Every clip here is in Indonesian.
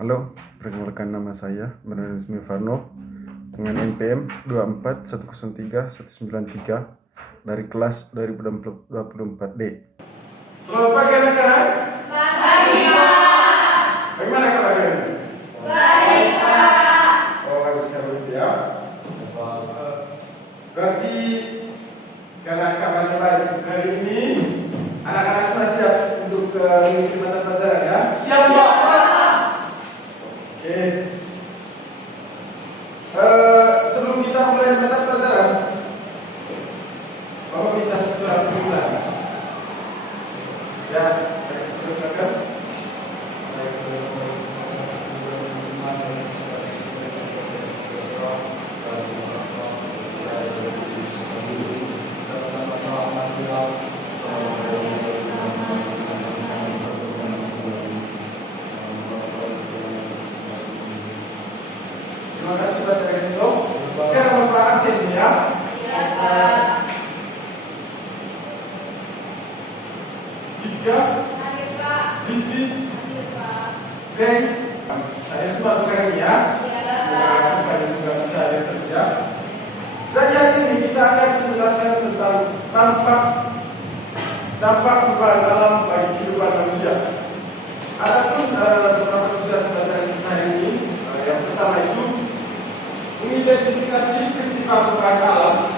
Halo, perkenalkan nama saya Bernardus Farno dengan NPM 24103-193 dari kelas 2024D. Selamat pagi anak-anak. Pagi, Pak. Bagaimana kabarnya? Baik, Pak. Oh, bagus sekali ya. Berarti karena kabarnya baik hari ini, anak-anak sudah siap untuk mengikuti mata pelajaran ya? Siap, Pak. Oke. Sebelum kita mulai mata pelajaran, Bapak minta surat perintah. Ya, terus silakan. Terima kasih Pak Terento. Sekarang Bapak absen ya. Siap, Pak. Tiga, Hadir, Pak. Vivi, Hadir, Pak. Grace. Saya semua bukan ya. Iya. Semoga kalian sudah bisa terus ya. Jadi hari ini kita akan menjelaskan tentang dampak perubahan alam bagi kehidupan manusia. Adapun beberapa tujuan pelajaran kita hari ini, yang pertama itu mengidentifikasi peristiwa perubahan alam.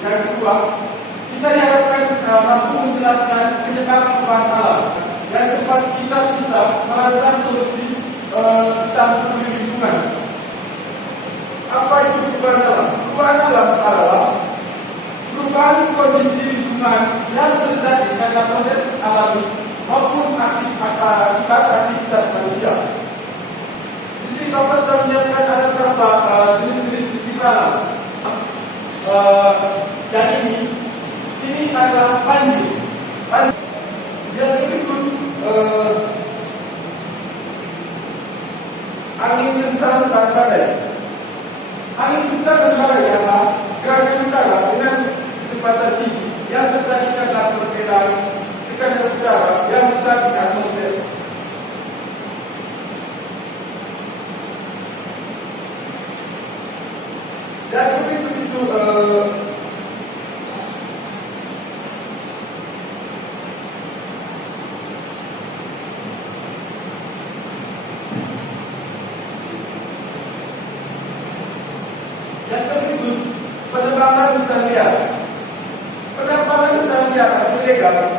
Yang kedua, kita diharapkan mampu menjelaskan penyebab perubahan alam. Yang keempat, kita bisa merancang solusi kita peduli lingkungan. Apa itu perubahan alam? Perubahan alam adalah perubahan kondisi lingkungan yang terjadi karena proses alami maupun akibat aktivitas manusia. Di sini Bapak sudah menyiapkan ada beberapa jenis-jenis peristiwa alam. Dan ini adalah banjir. Yang berikut angin kencang dan badai. Angin kencang dan badai adalah gerakan udara dengan kecepatan tinggi yang terjadi karena perbedaan tekanan udara yang besar di atmosfer. Dan berikut itu penebangan hutan liar. Penebangan hutan liar atau ilegal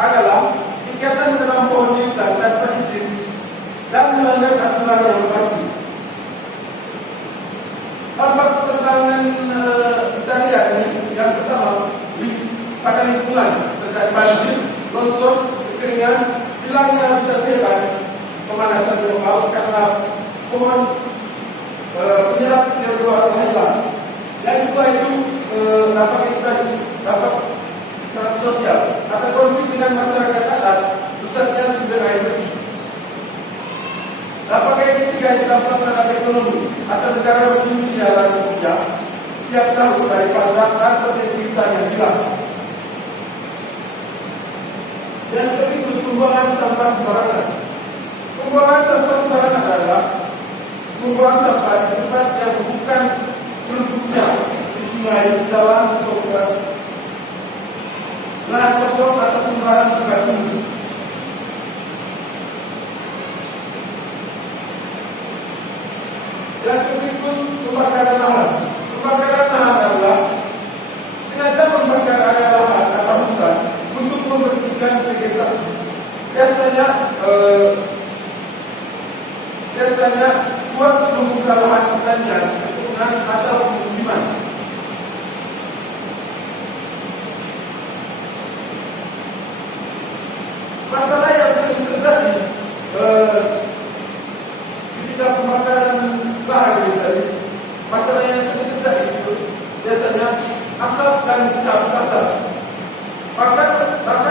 adalah kegiatan menebang pohon di hutan tanpa izin dan melanggar aturan yang berlaku. Dampak penebangan hutan liar ini yang pertama pada lingkungan terjadi banjir, longsor, kekeringan, hilangnya habitat hewan, pemanasan global karena pohon penyerap CO2 telah hilang. Yang kedua itu dampak sosial atau konflik dengan masyarakat adat, rusaknya sumber air bersih. Dampak yang ketiga itu dampak terhadap ekonomi atau negara berhubung di dalam rupiah tiap tahun dari pajak dan potensi hutan yang hilang. Yang berikut pembuangan sampah sembarangan. Pembuangan sampah sembarangan adalah membuang sampah di tempat yang bukan produknya seperti sungai, jalan, sungai, lahan kosong atau sembarang tempat umum. Yang berikut pembakaran lahan. Pembakaran lahan adalah sengaja membakar area lahan atau hutan untuk membersihkan vegetasi. Biasanya buat membuka lahan pertanian, perkebunan atau pemukiman. Masalah yang sering terjadi ketika pembakaran lahan ini tadi, masalah yang sering terjadi itu biasanya asap dan kabut asap. Bakar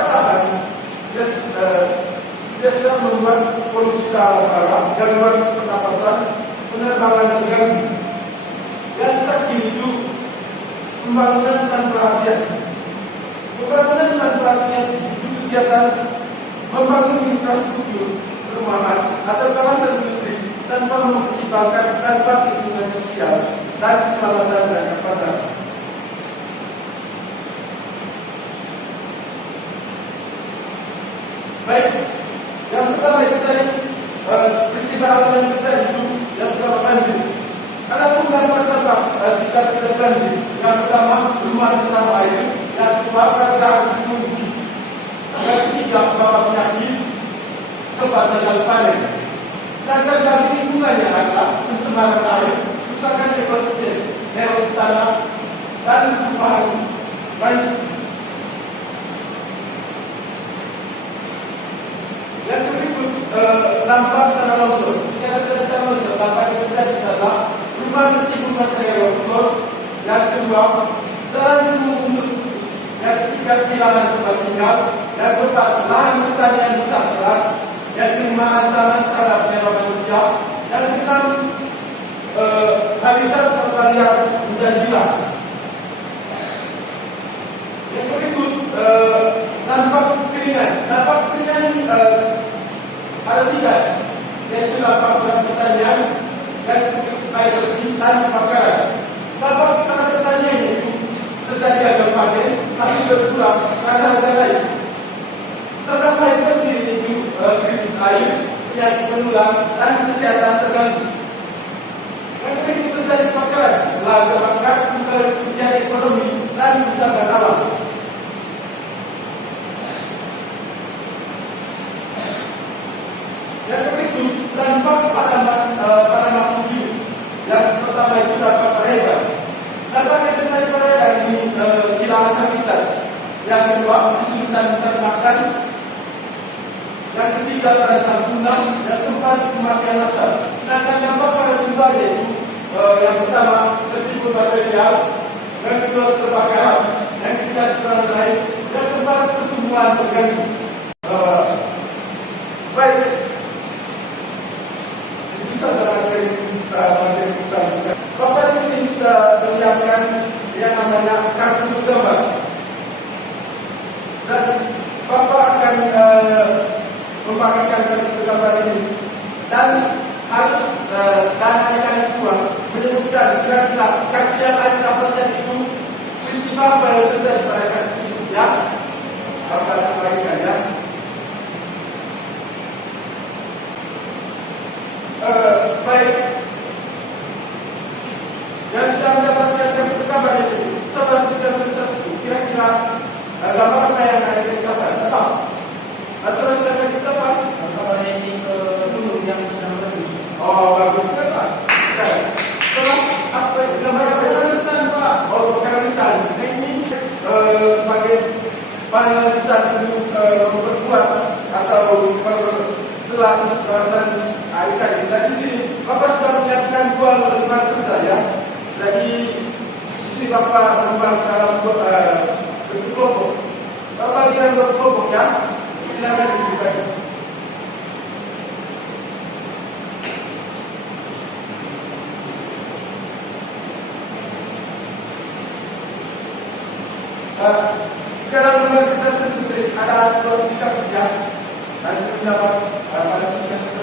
lahan biasa membuat polusi udara, gangguan pernapasan, penerbangan terganggu. Yang terakhir itu pembangunan tanpa hadiah. Pembangunan tanpa hadiah itu kegiatan membangun infrastruktur perumahan atau kawasan industri tanpa mempertimbangkan dampak lingkungan sosial dan keselamatan jangka panjang. Baik, yang pertama itu tadi peristiwa alam yang terjadi itu yang pertama banjir. Adapun dampak jika terjadi banjir, yang pertama rumah terendam air, yang kedua warga harus mengungsi, yang ketiga wabah penyakit, keempat gagal panen. Sedangkan bagi lingkungan yang ada pencemaran air, kerusakan ekosistem, erosi tanah, dan perubahan banjir. Yang berikut dampak tanah longsor. Jika terjadi tanah longsor, dampak yang terjadi adalah perubahan tertimbun material longsor. Yang kedua, jalan memutus. Yang ketiga, kehilangan tempat tinggal. Yang keempat, lahan pertanian rusak. Yang kelima, ancaman terhadap nyawa manusia. Yang keenam, habitat satwa liar menjadi hilang. Yang berikut dampak kekeringan. Dampak kekeringan ada tiga, yaitu dampak pada pertanian, dan air bersih dan kebakaran. Dampak pada pertanian itu terjadi gagal panen, hasil berkurang karena harga naik. Terdapat air bersih itu krisis air, penyakit menular, dan kesehatan terganggu. Yang berikut terjadi kebakaran, kebakaran kerugian ekonomi dan kerusakan alam. Yang berikut dampak pada makhluk hidup. Yang pertama itu dampak mereka. Dampak yang terjadi pada ini kehilangan habitat. Yang kedua kesulitan mencari makan. Yang ketiga perangsang punah. Yang keempat kematian massal. Sedangkan dampak pada tumbuhan yaitu yang pertama tertimbun material. Yang kedua terbakar habis. Yang ketiga kurang air. Yang keempat pertumbuhan terganggu. Baik. Bapak di sini sudah menyiapkan yang namanya kartu bergambar. Dan Bapak akan membagikan kartu bergambar ini dan harus dan mekanisme menyebutkan kira-kira kartu yang akan dapatkan itu peristiwa apa yang terjadi pada kartu tersebut ya. Bapak sebagian ya. Baik. Yang sudah mendapatkan kartu bergambar itu, coba sebutkan satu-satu. Kira-kira gambar apa yang ada di gambar? Tetap. Coba silakan kita Pak. Gambar ini ke gunung yang sedang meletus. Oh bagus Pak. Coba apa gambar apa yang hutan Pak? Oh kebakaran hutan. Ini sebagai panel lanjutan untuk memperkuat atau memperjelas bahasan ikan. Jadi di sini Bapak sudah menyiapkan dua lembar kerja ya. Jadi di sini Bapak membagi dalam bentuk kelompok. Bapak bagi dalam bentuk kelompok ya. Silakan dibagi. Di dalam lembar kerja tersebut ada spesifikasi ya. Dan seperti apa pada spesifikasi